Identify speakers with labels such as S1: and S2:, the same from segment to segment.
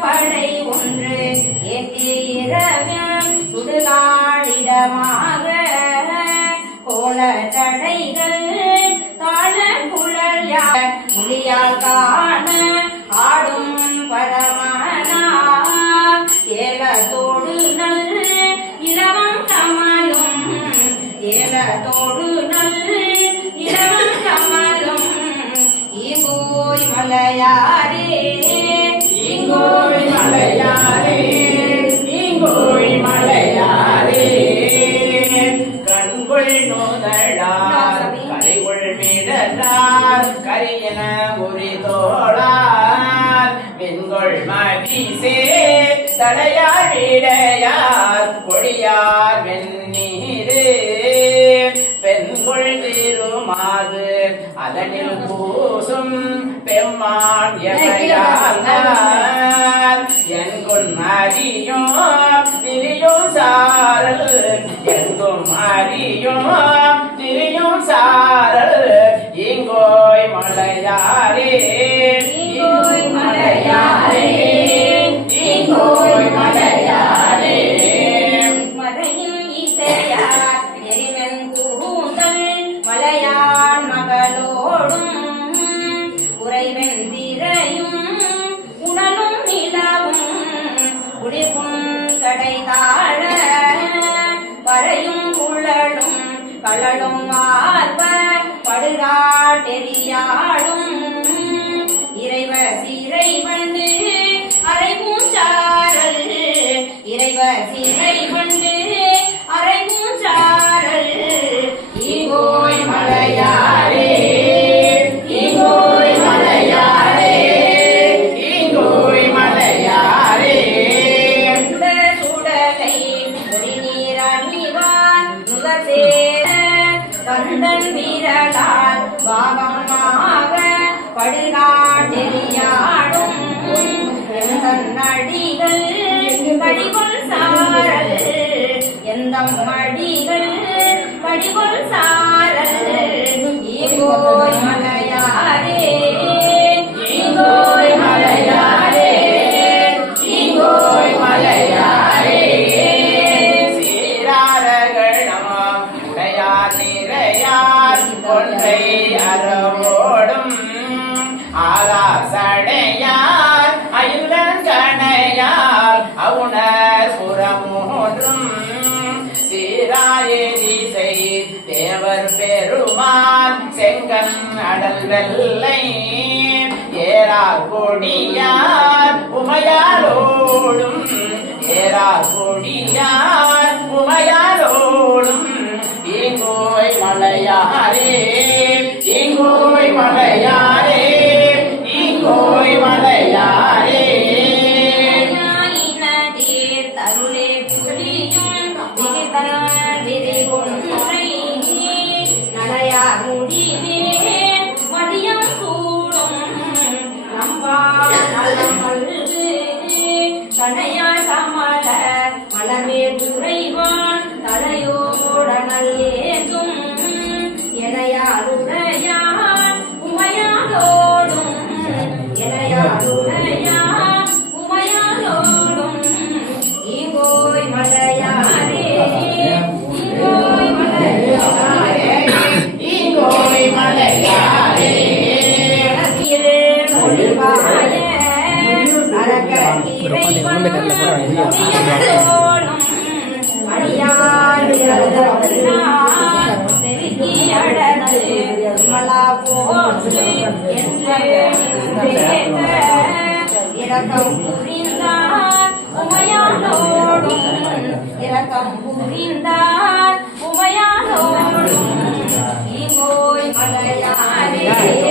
S1: படை ஒன்று ஏத்திரவன் சுடுகாடிடமாக கோல தடைகள் தாழ குழல் யார் மொழியால் காண ஆடும் பரமனா ஏலத்தோடு நல் இளவம் கமலும் ஏலத்தோடு நல் இளவம் கமலும்
S2: இங்கோய் மலையாரே இங்கோய் மிடற்றார் கரியன உரி தோழார் வெண்கொள் மகிசே தடையார் விடையார் கொடியார் வெந்நீரே. பெண்கொள் திருமாது அதனில் பூசும் பெம்மான் எமையார் என்குன் அறியும் திரியும் சாரல் எங்கும் அறியும்
S1: அருகாட்டெறியாடும் இறைவ சிறை வந்து அரை பூஞ்சாரல் இறைவ சிறை வந்து எந்த மடிகள் கடிகொள் சாரல். ஈகோய் மலையாரே
S2: இங்கோய் மலையாரே இங்கோய் மலையாரே உடையார் நிறையார் கொன்றை தேவர் பெருமான் செங்கன் அடல் வெள்ளை. ஏறார் கொடியார் உமையாரோடும். ஏறார் கொடியார் உமையாரோடும். இங்கோய் மலையாரே இங்கோய் மலையாரே இங்கோய் மலையாரே.
S1: தருளே புலியும் மலமே துறைவான் தலையோ கோடனல் ஏதும் எனையாருடையார் உமையாதோடும் எனையாருடையார் உமையாதோடும் ஈங்கோய் மலையாரே ஈங்கோய் மலையாரே
S2: இங்கோய் மலையாரே.
S1: இரக்கம் புரிந்தார். உமையானோடும் இரக்கம் புரிந்தார். உமையானோடும் இங்கோய் மலையாரே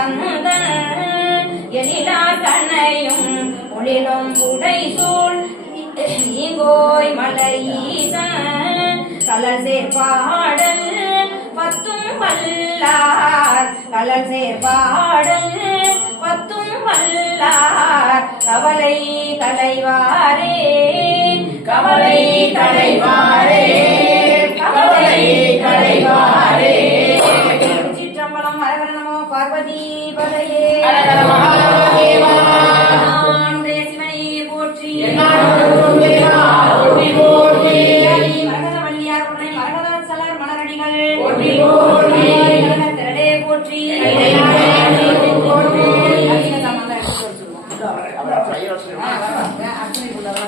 S1: வந்தன். எழிலா தன்னையும் ஒளிரும் உடை சூழ் நீங்கோய் மலையீசன் கலர் சேர்பாடல் பத்தும் வல்லார். கலர் சேர்பாடல் பத்தும் வல்லார். கவலை களைவாரே.
S2: கவலை களைவாரே.